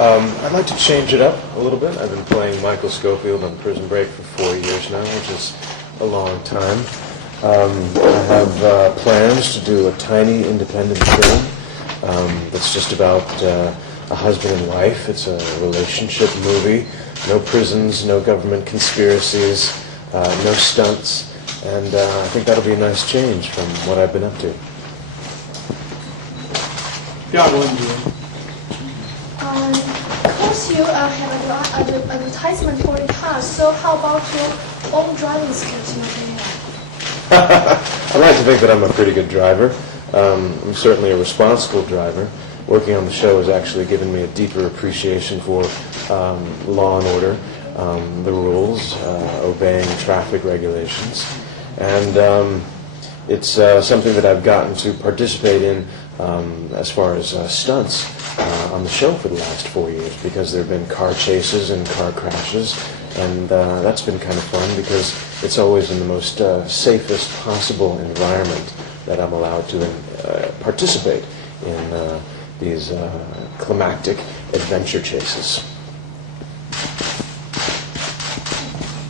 I'd like to change it up a little bit. I've been playing Michael Scofield on Prison Break for 4 years now, which is a long time. I have plans to do a tiny independent film that's just about a husband and wife. It's a relationship movie. No prisons, no government conspiracies, no stunts, and I think that'll be a nice change from what I've been up to. 第二个问题， Because you have an advertisement for the car, so how about your own driving skills in Kenya? I like to think that I'm a pretty good driver. I'm certainly a responsible driver. Working on the show has actually given me a deeper appreciation for law and order, the rules, obeying traffic regulations. And it's something that I've gotten to participate in as far as stunts on the show for the last 4 years, because there have been car chases and car crashes, and that's been kind of fun because it's always in the most safest possible environment that I'm allowed to participate in these climactic adventure chases.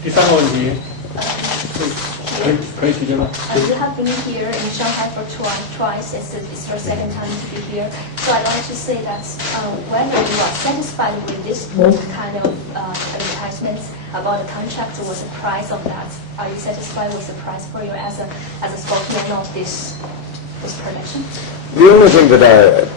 第三个问题，可以提问吗？ You have been here in Shanghai for twice. It's your second time to be here. So I'd like to say that whether you are satisfied with this kind of advertisements about the contract was the price of that. Are you satisfied with the price for you as a spokesman of this production? The only thing that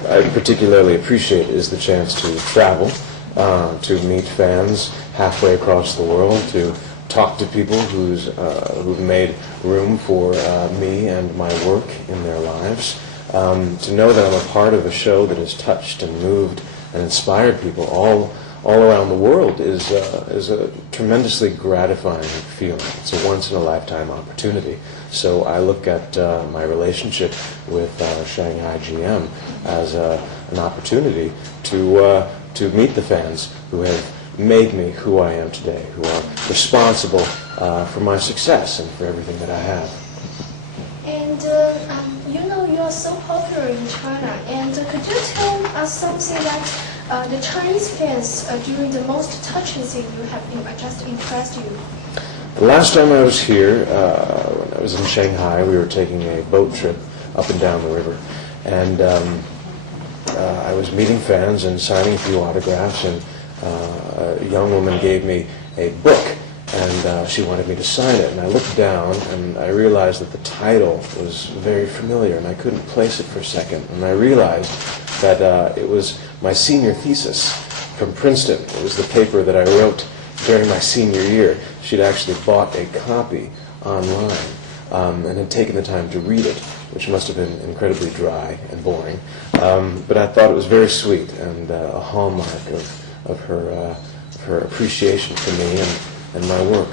I particularly appreciate is the chance to travel, to meet fans halfway across the world, to talk to people who've made room for me and my work in their lives. To know that I'm a part of a show that has touched and moved and inspired people all around the world is a tremendously gratifying feeling. It's a once-in-a-lifetime opportunity. So I look at my relationship with Shanghai GM as an opportunity to meet the fans who have made me who I am today, who are responsible for my success and for everything that I have. And you are so popular in China, and could you tell us something that the Chinese fans during the most touching scene you have just impressed you? The last time I was here, when I was in Shanghai, we were taking a boat trip up and down the river, and I was meeting fans and signing a few autographs, and a young woman gave me a book, and she wanted me to sign it. And I looked down, and I realized that the title was very familiar, and I couldn't place it for a second. And I realized that it was my senior thesis from Princeton. It was the paper that I wrote during my senior year. She'd actually bought a copy online and had taken the time to read it, which must have been incredibly dry and boring. But I thought it was very sweet and a hallmark of her appreciation for me and my work.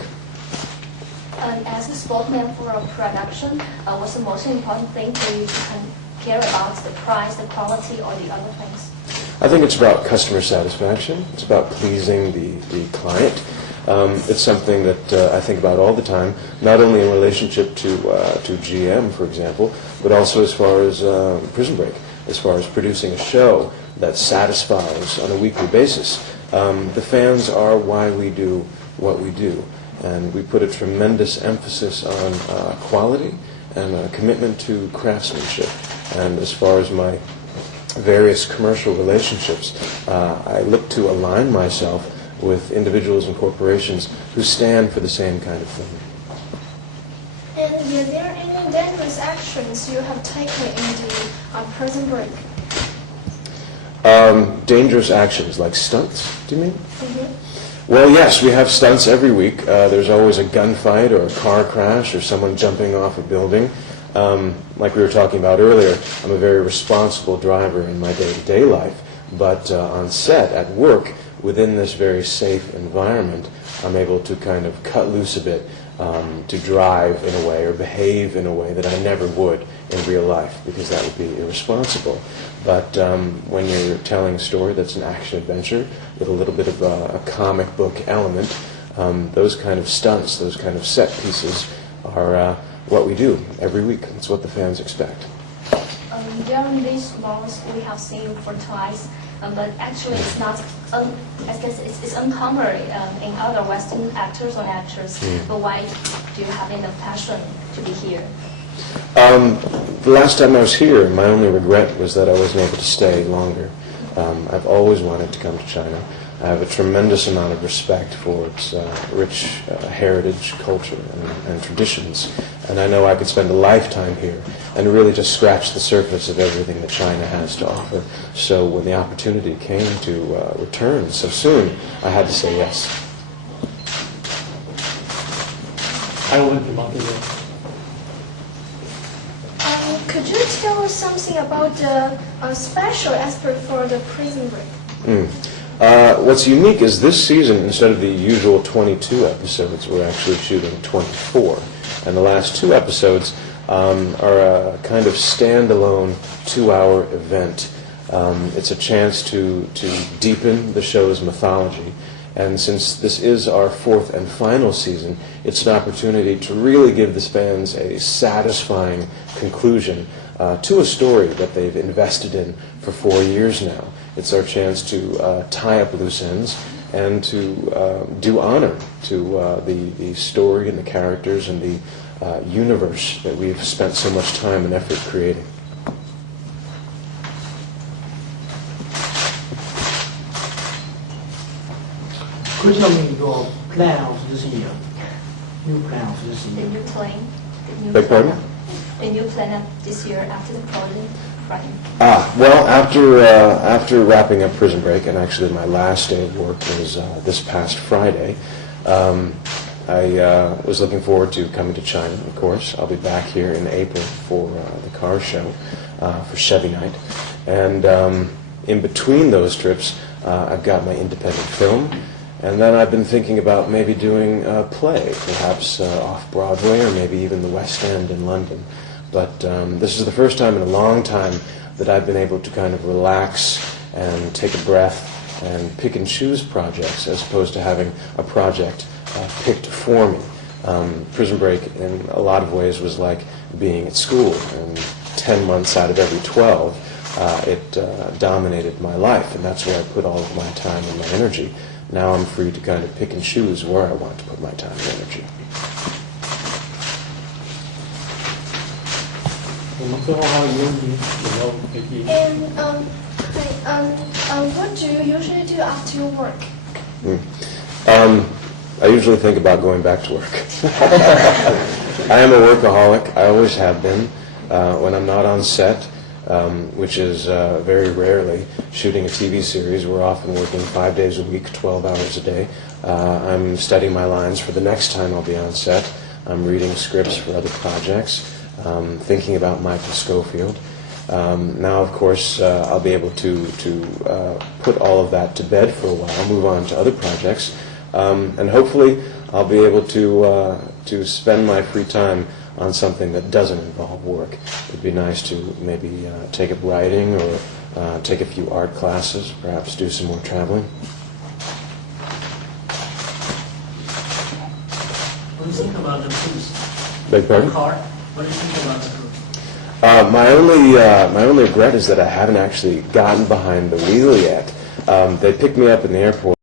As a spokesman for a production, what's the most important thing for you to care about, the price, the quality, or the other things? I think it's about customer satisfaction. It's about pleasing the client. It's something that I think about all the time, not only in relationship to GM, for example, but also as far as Prison Break, as far as producing a show that satisfies on a weekly basis. The fans are why we do what we do, and we put a tremendous emphasis on quality and a commitment to craftsmanship. And as far as my various commercial relationships, I look to align myself with individuals and corporations who stand for the same kind of thing. And are there any dangerous actions you have taken in the Prison Break? Dangerous actions, like stunts, do you mean? Mm-hmm. Well, yes, we have stunts every week. There's always a gunfight or a car crash or someone jumping off a building. Like we were talking about earlier, I'm a very responsible driver in my day-to-day life. But on set, at work, within this very safe environment, I'm able to kind of cut loose a bit, to drive in a way or behave in a way that I never would in real life, because that would be irresponsible. But when you're telling a story that's an action-adventure with a little bit of a comic book element, those kind of stunts, those kind of set pieces are what we do every week. It's what the fans expect. During these months, we have seen you for twice. But actually it's not, I guess it's uncommon in other Western actors or actors. But why do you have enough passion to be here? The last time I was here, my only regret was that I wasn't able to stay longer. I've always wanted to come to China. I have a tremendous amount of respect for its rich heritage, culture, and traditions. And I know I could spend a lifetime here and really just scratch the surface of everything that China has to offer. So when the opportunity came to return so soon, I had to say yes. 还有问题吗？对不对？ Could you tell us something about the special aspect for the Prison Break? What's unique is this season, instead of the usual 22 episodes, we're actually shooting 24. And the last 2 episodes are a kind of standalone 2-hour event. It's a chance to deepen the show's mythology. And since this is our 4th and final season, it's an opportunity to really give the fans a satisfying conclusion to a story that they've invested in for 4 years now. It's our chance to tie up loose ends and to do honor to the story and the characters and the universe that we've spent so much time and effort creating. Could you tell me your plan of this year? New plan of this The year? new plan? The new Beg plan pardon? The new plan of this year after the closing, right? Well, after wrapping up Prison Break, and actually my last day of work was this past Friday, I was looking forward to coming to China, of course. I'll be back here in April for the car show for Chevy Night. And in between those trips, I've got my independent film. And then I've been thinking about maybe doing a play, perhaps off-Broadway or maybe even the West End in London. But this is the first time in a long time that I've been able to kind of relax and take a breath and pick and choose projects as opposed to having a project picked for me. Prison Break in a lot of ways was like being at school, and 10 months out of every 12 it dominated my life, and that's where I put all of my time and my energy. Now I'm free to kind of pick and choose where I want to put my time and energy. 我们最后还有一个问题，有没有可以提？ And what do you usually do after your work? I usually think about going back to work. I am a workaholic. I always have been. When I'm not on set, which is very rarely, shooting a TV series, we're often working 5 days a week, 12 hours a day. I'm studying my lines for the next time I'll be on set. I'm reading scripts for other projects, thinking about Michael Scofield. Now, of course, I'll be able to put all of that to bed for a while, move on to other projects, and hopefully I'll be able to spend my free time on something that doesn't involve work. It'd be nice to maybe take up writing or take a few art classes, perhaps do some more traveling. What do you think about the cruise? Beg pardon? Car? What do you think about the cruise? My only regret is that I haven't actually gotten behind the wheel yet. They picked me up in the airport